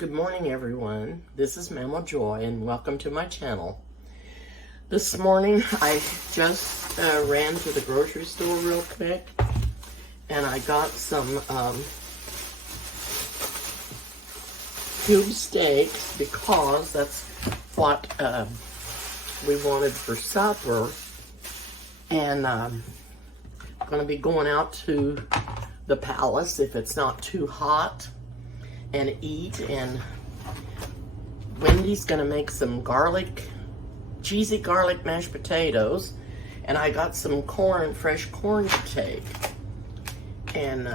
Good morning, everyone. This is Mama Joy, and welcome to my channel. This morning, I just ran to the grocery store real quick, and I got some cube steaks because that's what we wanted for supper. And I'm going to be going out to the Palace if it's not too hot and eat. And Wendy's gonna make some cheesy garlic mashed potatoes, and I got some fresh corn to take. And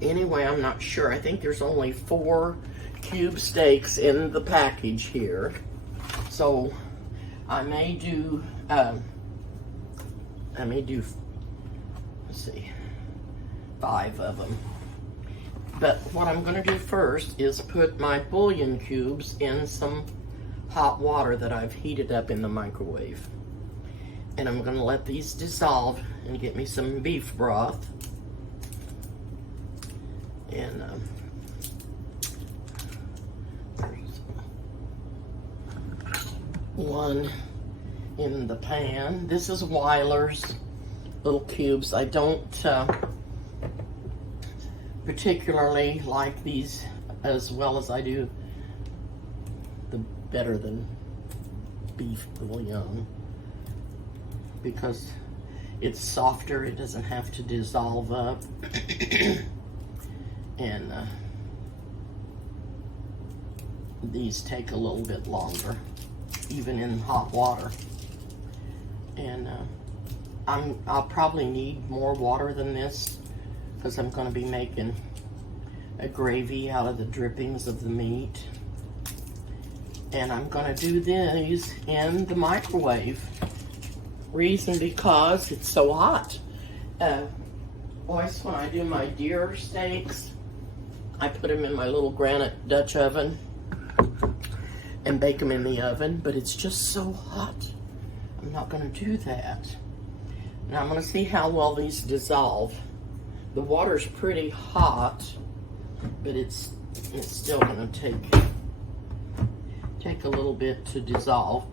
anyway, I'm not sure. I think there's only 4 cube steaks in the package here, so I may do let's see, 5 of them. But what I'm going to do first is put my bouillon cubes in some hot water that I've heated up in the microwave. And I'm going to let these dissolve and get me some beef broth. And there's one in the pan. This is Weiler's little cubes. I don't particularly like these as well as I do the better than beef bouillon, because it's softer, it doesn't have to dissolve up. And these take a little bit longer, even in hot water. And I'll probably need more water than this, because I'm going to be making a gravy out of the drippings of the meat. And I'm going to do these in the microwave. Reason because it's so hot. Always when I do my deer steaks, I put them in my little granite Dutch oven and bake them in the oven, but it's just so hot. I'm not going to do that. Now I'm going to see how well these dissolve. The water's pretty hot, but it's still going to take a little bit to dissolve.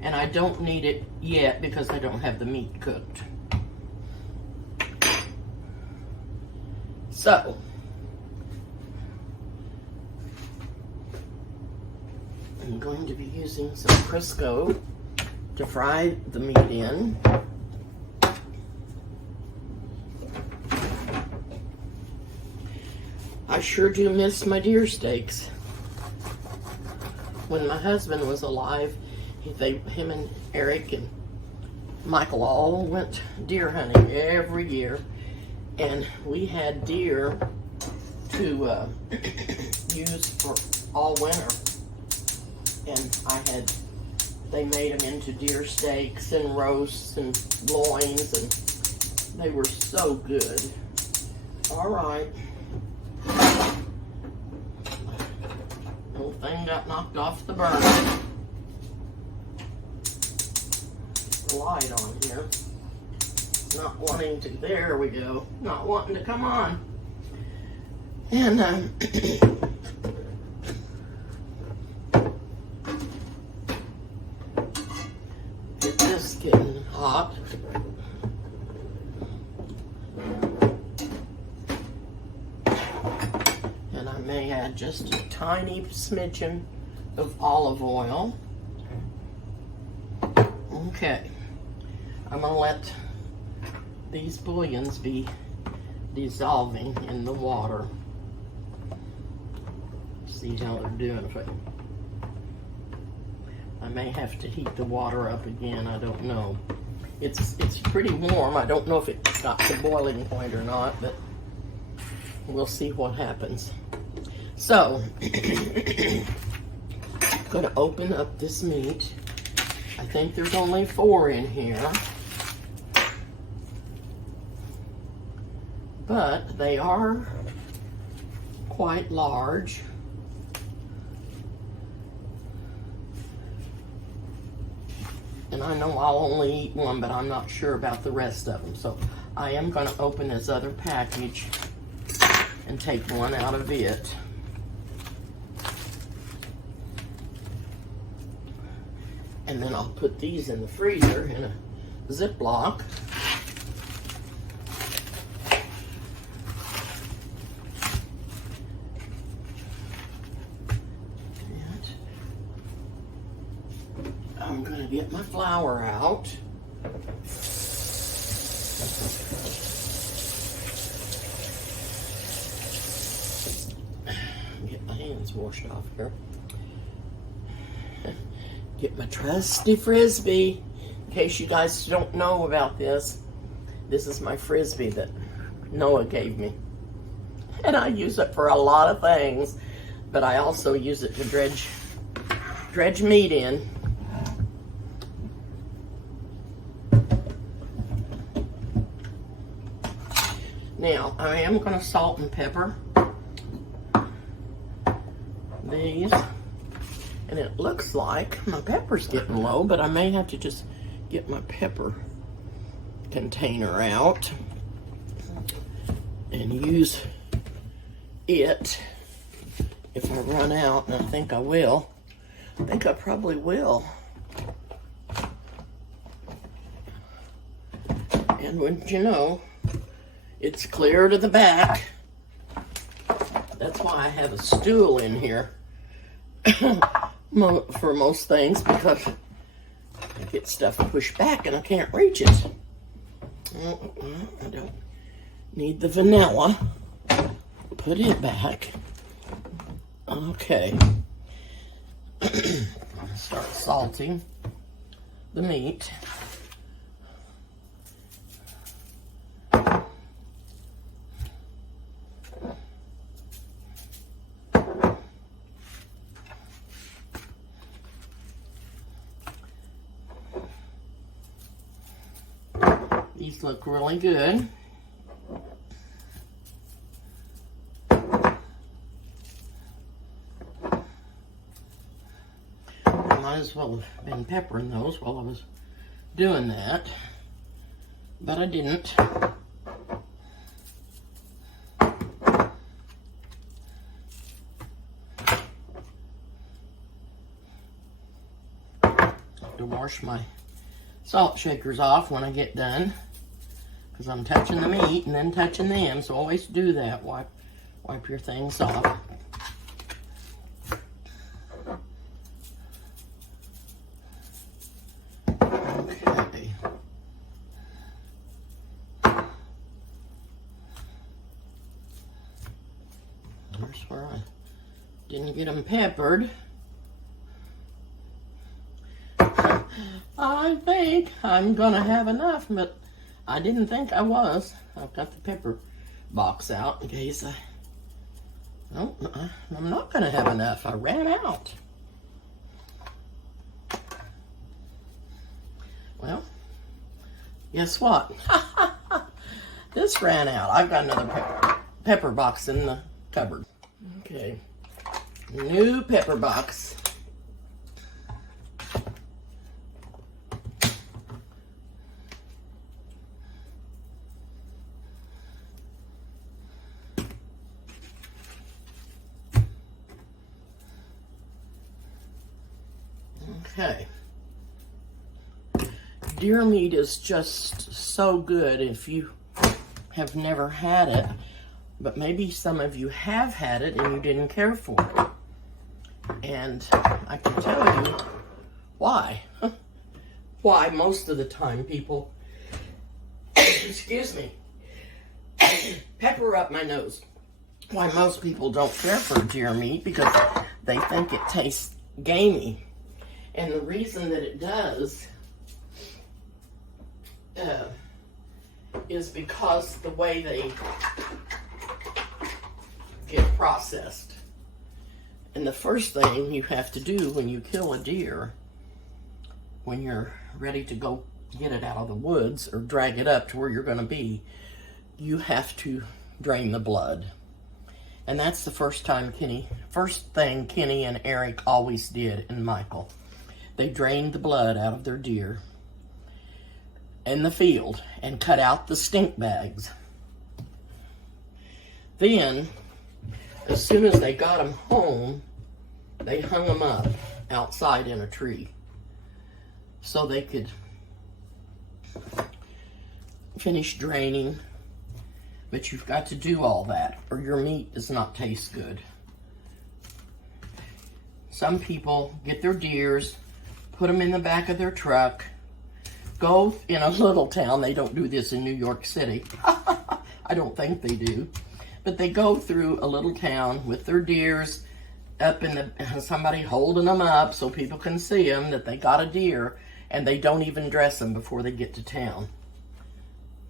And I don't need it yet because I don't have the meat cooked. So, I'm going to be using some Crisco to fry the meat in. I sure do miss my deer steaks. When my husband was alive, him and Eric and Michael all went deer hunting every year, and we had deer to use for all winter. And they made them into deer steaks and roasts and loins, and they were so good. All right. Little thing got knocked off the burner. Light on here. Not wanting to, there we go. Not wanting to come on. And get this getting hot. May add just a tiny smidgen of olive oil. Okay, I'm gonna let these bouillons be dissolving in the water. See how they're doing. I may have to heat the water up again, I don't know. It's pretty warm. I don't know if it got to boiling point or not, but we'll see what happens. So, I'm going to open up this meat. I think there's only 4 in here, but they are quite large. And I know I'll only eat one, but I'm not sure about the rest of them. So I am going to open this other package and take one out of it. And then I'll put these in the freezer in a Ziploc. I'm going to get my flour out. Get my hands washed off here. Get my trusty Frisbee. In case you guys don't know about this, this is my Frisbee that Noah gave me. And I use it for a lot of things, but I also use it to dredge meat in. Now, I am going to salt and pepper these. And it looks like my pepper's getting low, but I may have to just get my pepper container out and use it if I run out, and I think I will. I think I probably will. And wouldn't you know, it's clear to the back. That's why I have a stool in here for most things, because I get stuff pushed back and I can't reach it. I don't need the vanilla. Put it back. Okay. Start salting the meat. These look really good. I might as well have been peppering those while I was doing that, but I didn't. Have to wash my salt shakers off when I get done, because I'm touching the meat and then touching them, so always do that. Wipe your things off. Okay. There's where I didn't get them peppered. I think I'm gonna have enough, but I didn't think I was. I've got the pepper box out in case I'm not gonna have enough. I ran out. Well, guess what? This ran out. I've got another pepper box in the cupboard. Okay, new pepper box. Okay. Deer meat is just so good if you have never had it, but maybe some of you have had it and you didn't care for it. And I can tell you why. Why most of the time people, excuse me, pepper up my nose. Why most people don't care for deer meat, because they think it tastes gamey. And the reason that it does is because the way they get processed. And the first thing you have to do when you kill a deer, when you're ready to go get it out of the woods or drag it up to where you're going to be, you have to drain the blood. And that's the first thing Kenny and Eric always did, and Michael. They drained the blood out of their deer in the field and cut out the stink bags. Then, as soon as they got them home, they hung them up outside in a tree. so they could finish draining. But you've got to do all that or your meat does not taste good. Some people get their deers, put them in the back of their truck, go in a little town. They don't do this in New York City. I don't think they do. But they go through a little town with their deers up in the, somebody holding them up so people can see them, that they got a deer, and they don't even dress them before they get to town.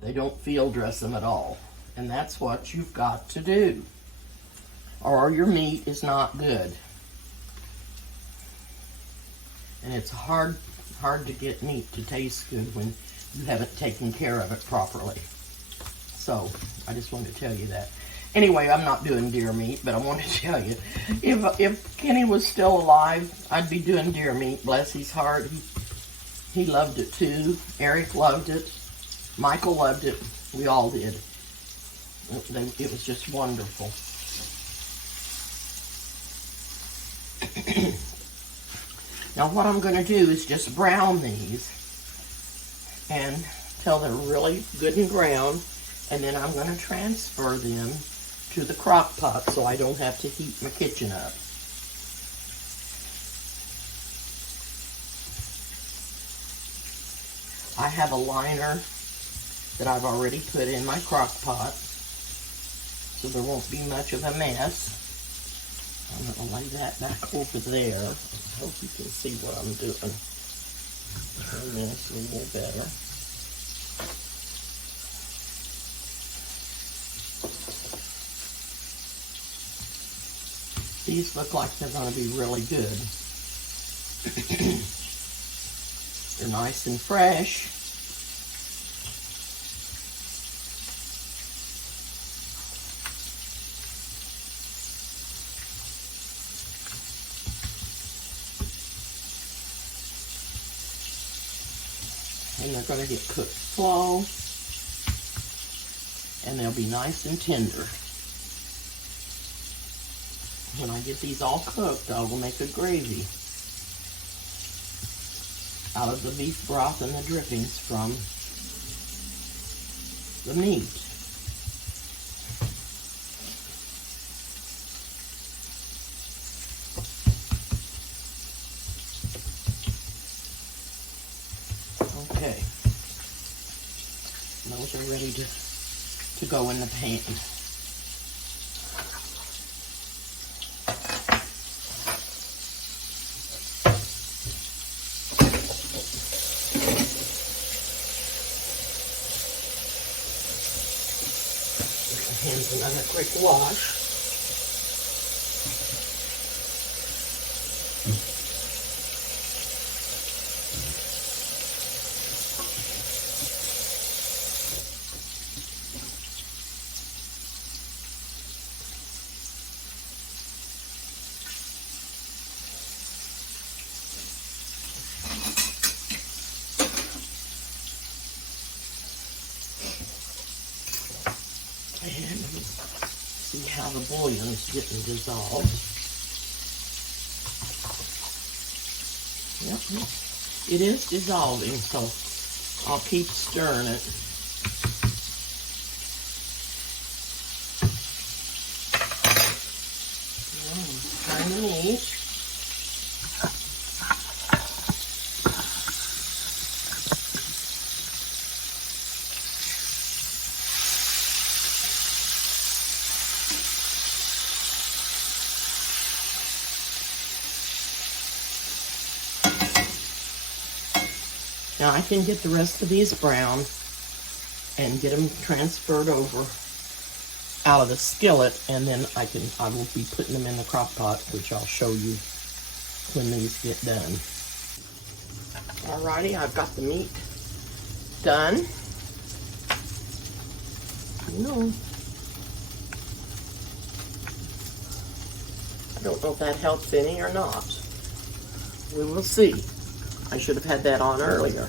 They don't field dress them at all. And that's what you've got to do, or your meat is not good. And it's hard to get meat to taste good when you haven't taken care of it properly. So I just wanted to tell you that. Anyway, I'm not doing deer meat, but I want to tell you, if Kenny was still alive, I'd be doing deer meat. Bless his heart. He loved it too. Eric loved it. Michael loved it. We all did. It was just wonderful. Now what I'm going to do is just brown these until they're really good and brown, and then I'm going to transfer them to the crock pot so I don't have to heat my kitchen up. I have a liner that I've already put in my crock pot, so there won't be much of a mess. I'm going to lay that back over there. I hope you can see what I'm doing. Turn this a little better. These look like they're going to be really good. They're nice and fresh. And they're going to get cooked slow, and they'll be nice and tender. When I get these all cooked, I will make a gravy out of the beef broth and the drippings from the meat. Okay, those are ready to go in the pan. Hands another quick wash. And see how the bouillon is getting dissolved. Yep, it is dissolving, so I'll keep stirring it. Turn the meat. Now I can get the rest of these brown and get them transferred over out of the skillet, and then I will be putting them in the crock pot, which I'll show you when these get done. Alrighty, I've got the meat done. No, I don't know if that helps any or not. We will see. I should have had that on earlier.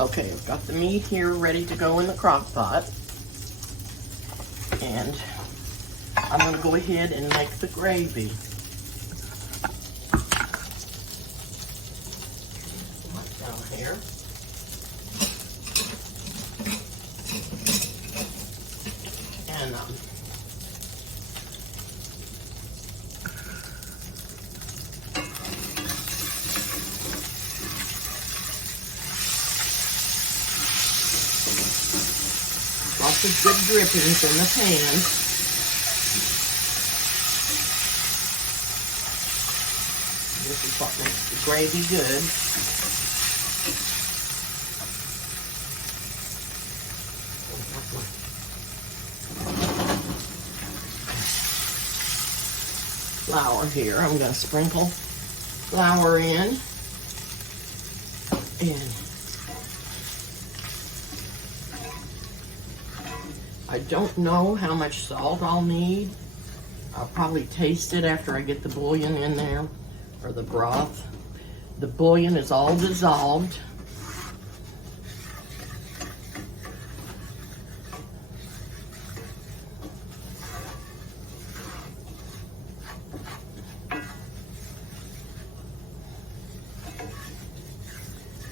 Okay, I've got the meat here ready to go in the crock pot. And I'm going to go ahead and make the gravy. Down here. And lots of good drippings in the pan. This is what makes the gravy good. Flour here. I'm going to sprinkle flour in. And I don't know how much salt I'll need. I'll probably taste it after I get the bouillon in there, or the broth. The bouillon is all dissolved.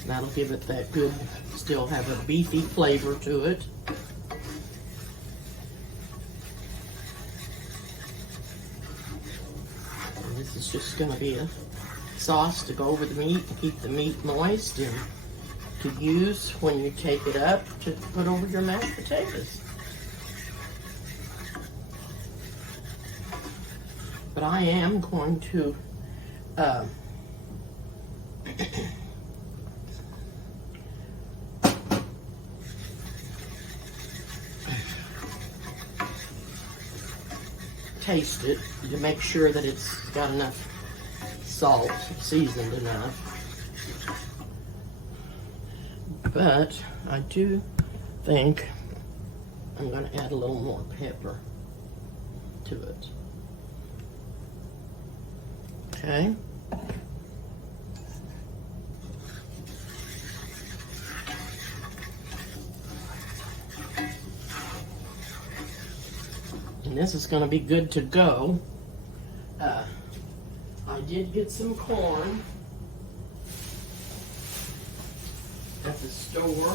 That'll give it that good, still have a beefy flavor to it. And this is just going to be a sauce to go over the meat and keep the meat moist and to use when you take it up to put over your mashed potatoes. But I am going to taste it to make sure that it's got enough salt, seasoned enough. But I do think I'm going to add a little more pepper to it. Okay. And this is going to be good to go. I did get some corn at the store.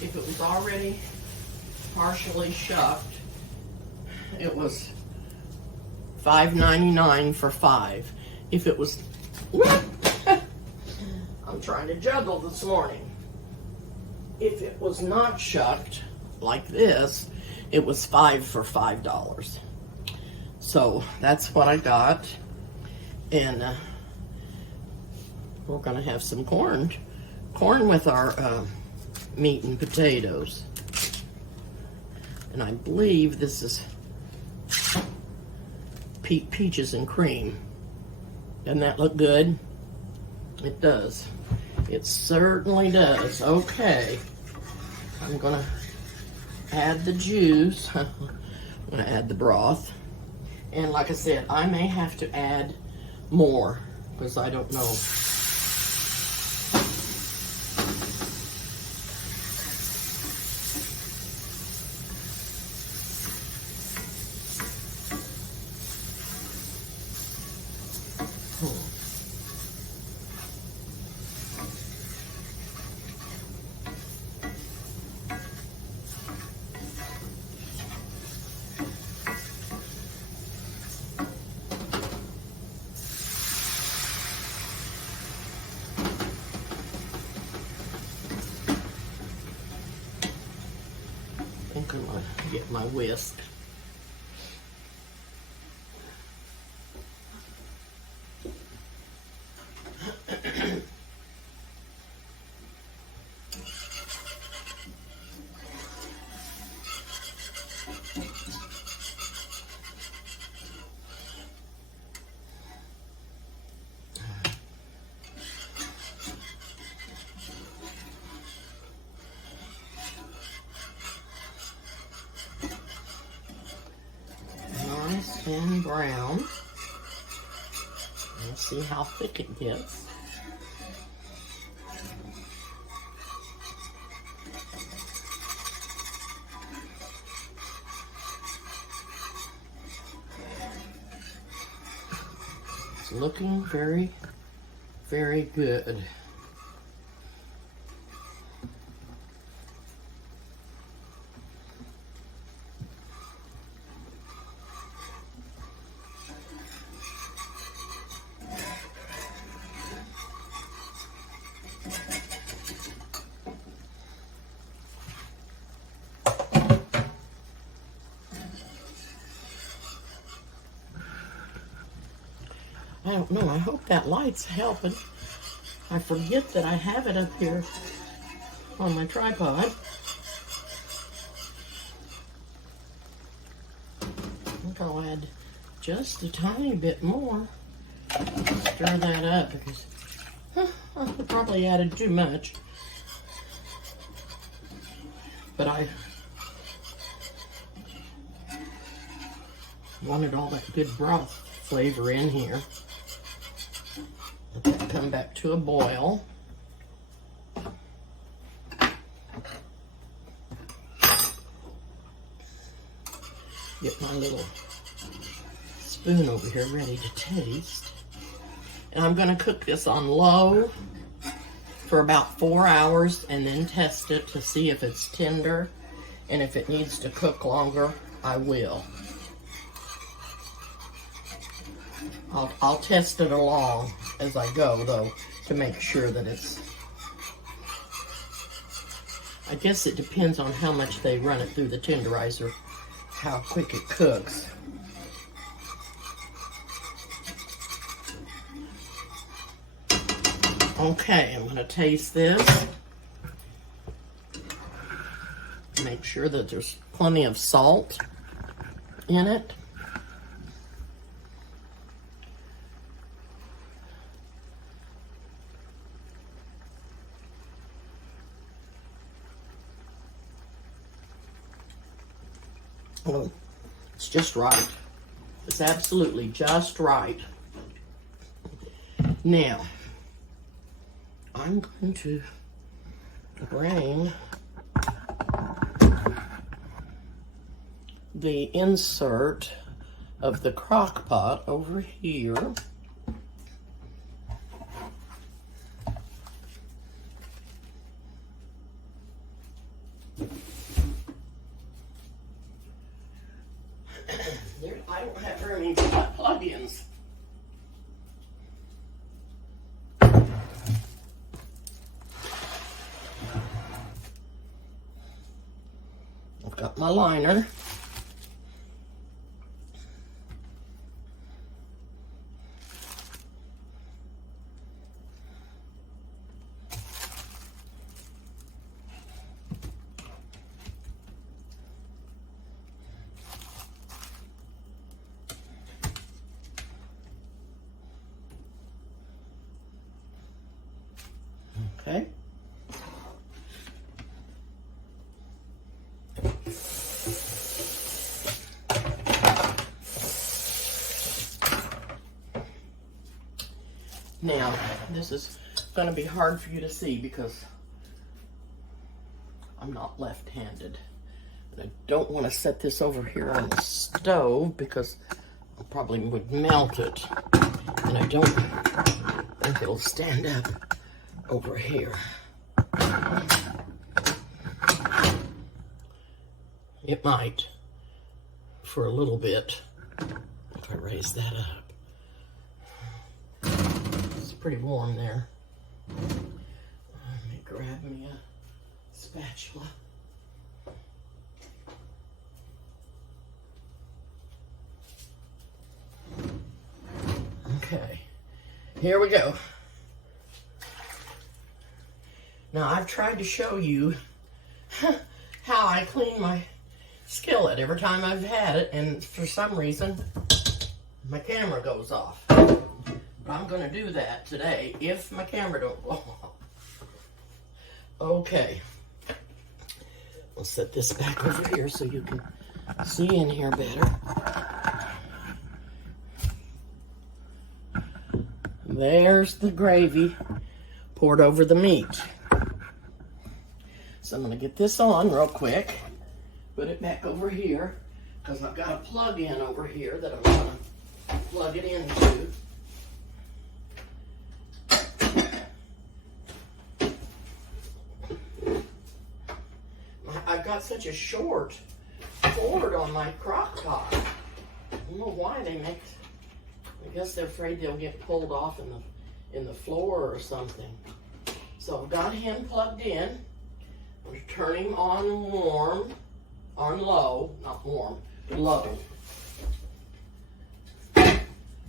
If it was already partially shucked, it was $5.99 for 5. If it was, I'm trying to juggle this morning. If it was not shucked like this, it was 5 for $5. So that's what I got. And we're gonna have some corn with our meat and potatoes. And I believe this is peaches and cream. Doesn't that look good? It does. It certainly does. Okay. I'm gonna add the juice. I'm gonna add the broth. And like I said, I may have to add more because I don't know. I'm gonna get my whisk. Nice and brown. Let's see how thick it gets. It's looking very very good. I don't know, I hope that light's helping. I forget that I have it up here on my tripod. I think I'll add just a tiny bit more. Stir that up because I probably added too much. But I wanted all that good broth flavor in here. Let that come back to a boil. Get my little spoon over here ready to taste. And I'm going to cook this on low for about 4 hours and then test it to see if it's tender. And if it needs to cook longer, I will. I'll test it along as I go, though, to make sure that it's... I guess it depends on how much they run it through the tenderizer, how quick it cooks. Okay, I'm going to taste this. Make sure that there's plenty of salt in it. Oh, it's just right. It's absolutely just right. Now, I'm going to bring the insert of the Crockpot over here. I don't have very many plug-ins. I've got my liner. Okay. Now, this is going to be hard for you to see because I'm not left-handed. And I don't want to set this over here on the stove because I probably would melt it. And I don't think it'll stand up over here. It might for a little bit if I raise that up. It's pretty warm there. Let me grab me a spatula. Okay, here we go. Now, I've tried to show you how I clean my skillet every time I've had it, and for some reason, my camera goes off. But I'm going to do that today if my camera don't go off. Okay. I'll set this back over here so you can see in here better. There's the gravy poured over the meat. So I'm going to get this on real quick, put it back over here, because I've got a plug-in over here that I'm going to plug it into. got such a short cord on my Crockpot. I don't know why they make. I guess they're afraid they'll get pulled off in the floor or something. So I've got him plugged in. I'm going to turn him on warm, on low, not warm, low.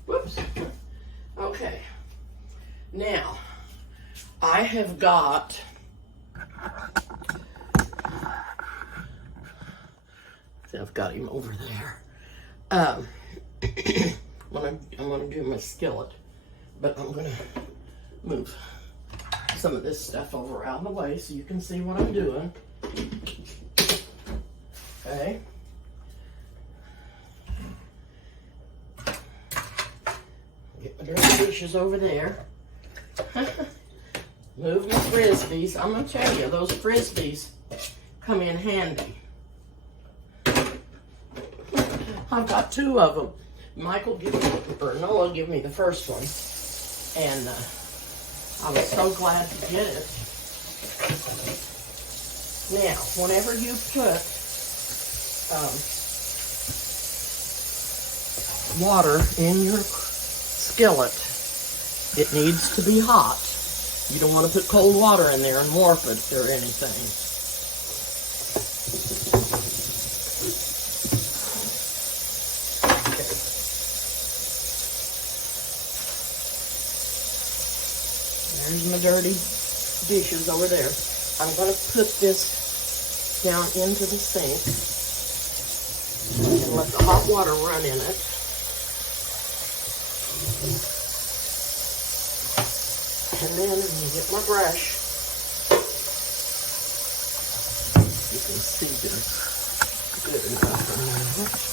Whoops. Okay. Now, I have got I've got him over there. I'm gonna do my skillet, but I'm gonna move some of this stuff over out of the way so you can see what I'm doing. Okay. Get my dirty dishes over there. Move my Frisbees. I'm gonna tell you, those Frisbees come in handy. I've got 2 of them. Michael gave me, or Noah gave me the first one, and I was so glad to get it. Now, whenever you put water in your skillet, it needs to be hot. You don't want to put cold water in there and warp it or anything. There's my dirty dishes over there. I'm going to put this down into the sink and let the hot water run in it. And then I'm going to get my brush. You can see they're good enough in there.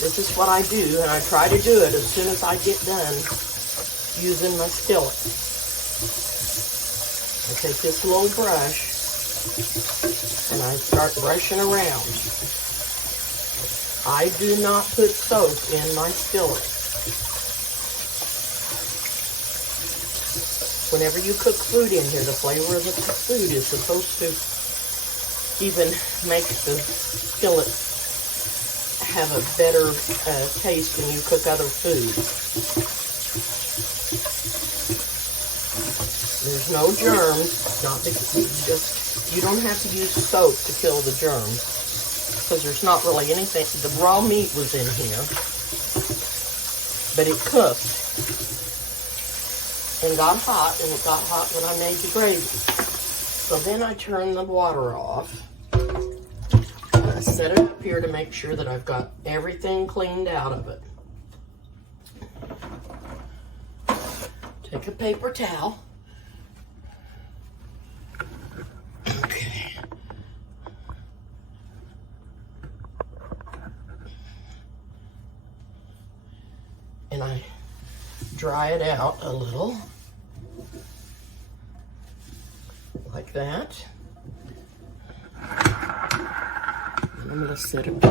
This is what I do, and I try to do it as soon as I get done using my skillet. I take this little brush and I start brushing around. I do not put soap in my skillet. Whenever you cook food in here, the flavor of the food is supposed to even make the skillet have a better taste when you cook other food. There's no germs, not because you don't have to use soap to kill the germs, because there's not really anything. The raw meat was in here, but it cooked and got hot, and it got hot when I made the gravy. So then I turned the water off. I set it up here to make sure that I've got everything cleaned out of it. Take a paper towel. Okay. And I dry it out a little. Like that. I'm going to set it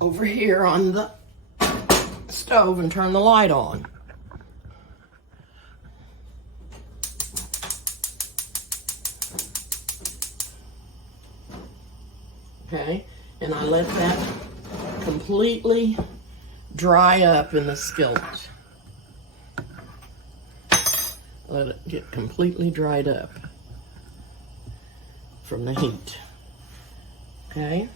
over here on the stove and turn the light on. Okay, and I let that completely dry up in the skillet. Let it get completely dried up from the heat. Okay.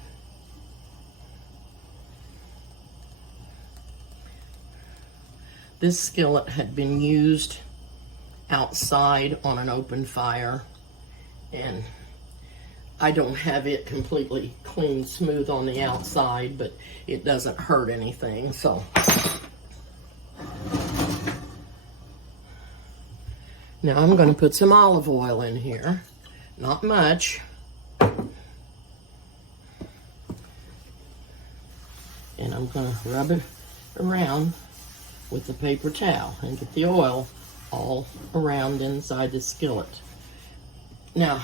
This skillet had been used outside on an open fire, and I don't have it completely clean, smooth on the outside, but it doesn't hurt anything, so. Now I'm going to put some olive oil in here, not much. And I'm going to rub it around with the paper towel and get the oil all around inside the skillet. Now,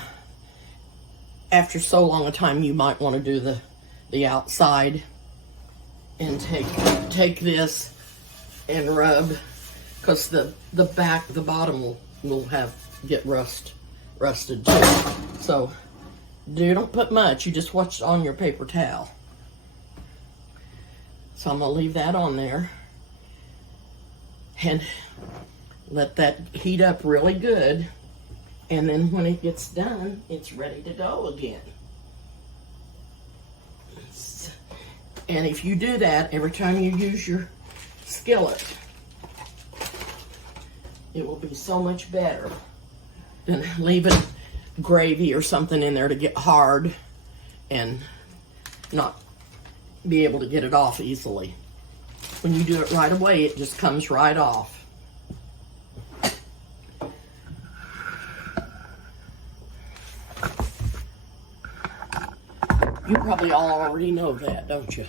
after so long a time, you might want to do the outside and take this and rub, because the bottom will will get rusted too. So don't put much. You just watch on your paper towel. So I'm gonna leave that on there and let that heat up really good. And then when it gets done, it's ready to go again. And if you do that every time you use your skillet, it will be so much better than leaving gravy or something in there to get hard and not be able to get it off easily. When you do it right away, it just comes right off. You probably all already know that, don't you?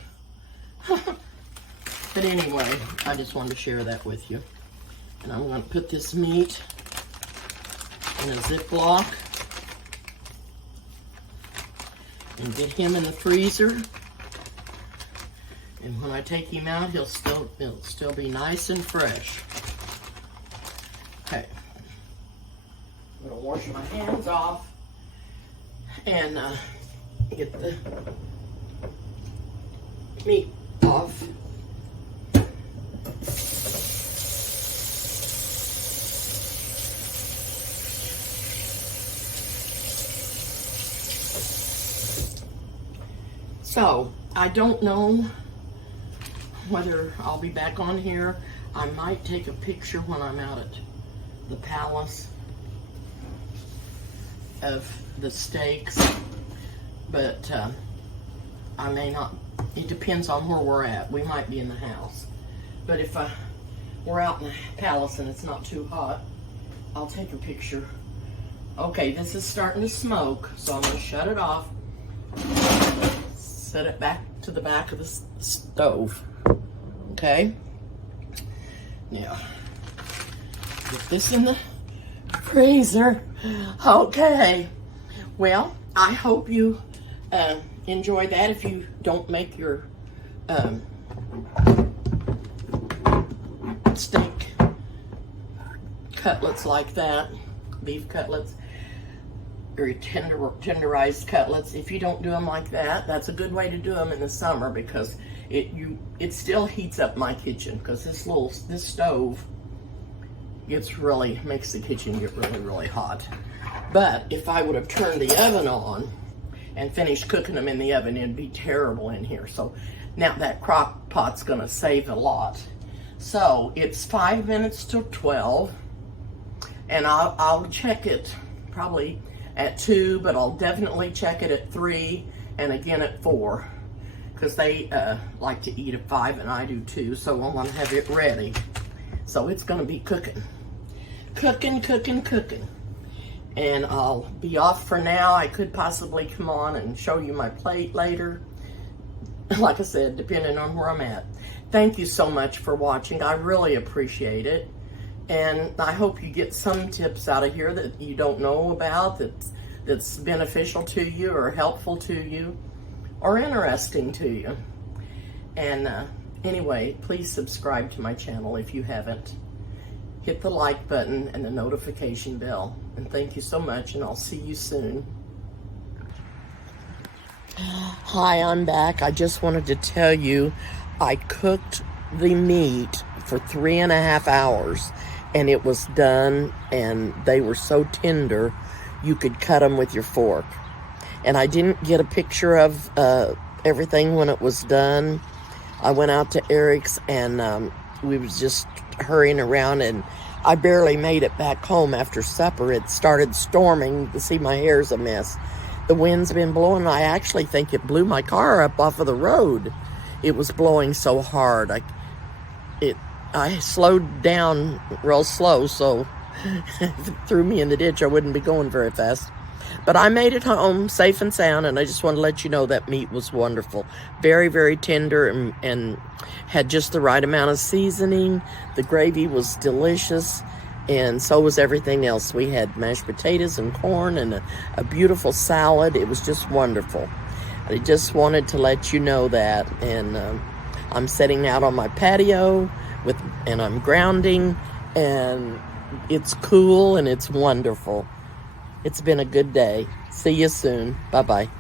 But anyway, I just wanted to share that with you. And I'm going to put this meat in a Ziploc and get him in the freezer. And when I take him out, it'll still be nice and fresh. Okay. I'm going to wash my hands off and get the meat off. So, I don't know whether I'll be back on here. I might take a picture when I'm out at the palace of the steaks, but I may not. It depends on where we're at. We might be in the house. But if we're out in the palace and it's not too hot, I'll take a picture. Okay, this is starting to smoke, so I'm going to shut it off. Set it back to the back of the stove. Okay? Now, get this in the freezer. Okay. Well, I hope you enjoy that. If you don't make your steak cutlets like that, beef cutlets, or tenderized cutlets, if you don't do them like that, that's a good way to do them in the summer, because it still heats up my kitchen, because this stove makes the kitchen get really hot. But if I would have turned the oven on and finished cooking them in the oven, it'd be terrible in here. So now that crock pot's gonna save a lot. So it's 5 minutes to 12, and I'll check it probably at 2, but I'll definitely check it at 3 and again at 4, because they like to eat at 5 and I do too, so I want to have it ready. So it's going to be cooking. And I'll be off for now. I could possibly come on and show you my plate later. Like I said, depending on where I'm at. Thank you so much for watching. I really appreciate it. And I hope you get some tips out of here that you don't know about, that's beneficial to you or helpful to you or interesting to you. And anyway, please subscribe to my channel if you haven't. Hit the like button and the notification bell. And thank you so much, and I'll see you soon. Hi, I'm back. I just wanted to tell you I cooked the meat for 3.5 hours. And it was done, and they were so tender, you could cut them with your fork. And I didn't get a picture of everything when it was done. I went out to Eric's, and we was just hurrying around, and I barely made it back home after supper. It started storming. You can see my hair's a mess. The wind's been blowing. I actually think it blew my car up off of the road. It was blowing so hard. I slowed down real slow, so if it threw me in the ditch, I wouldn't be going very fast. But I made it home safe and sound, and I just want to let you know that meat was wonderful. Very tender and had just the right amount of seasoning. The gravy was delicious, and so was everything else. We had mashed potatoes and corn and a beautiful salad. It was just wonderful. I just wanted to let you know that, and I'm sitting out on my patio and I'm grounding, and it's cool and it's wonderful. It's been a good day. See you soon. Bye-bye.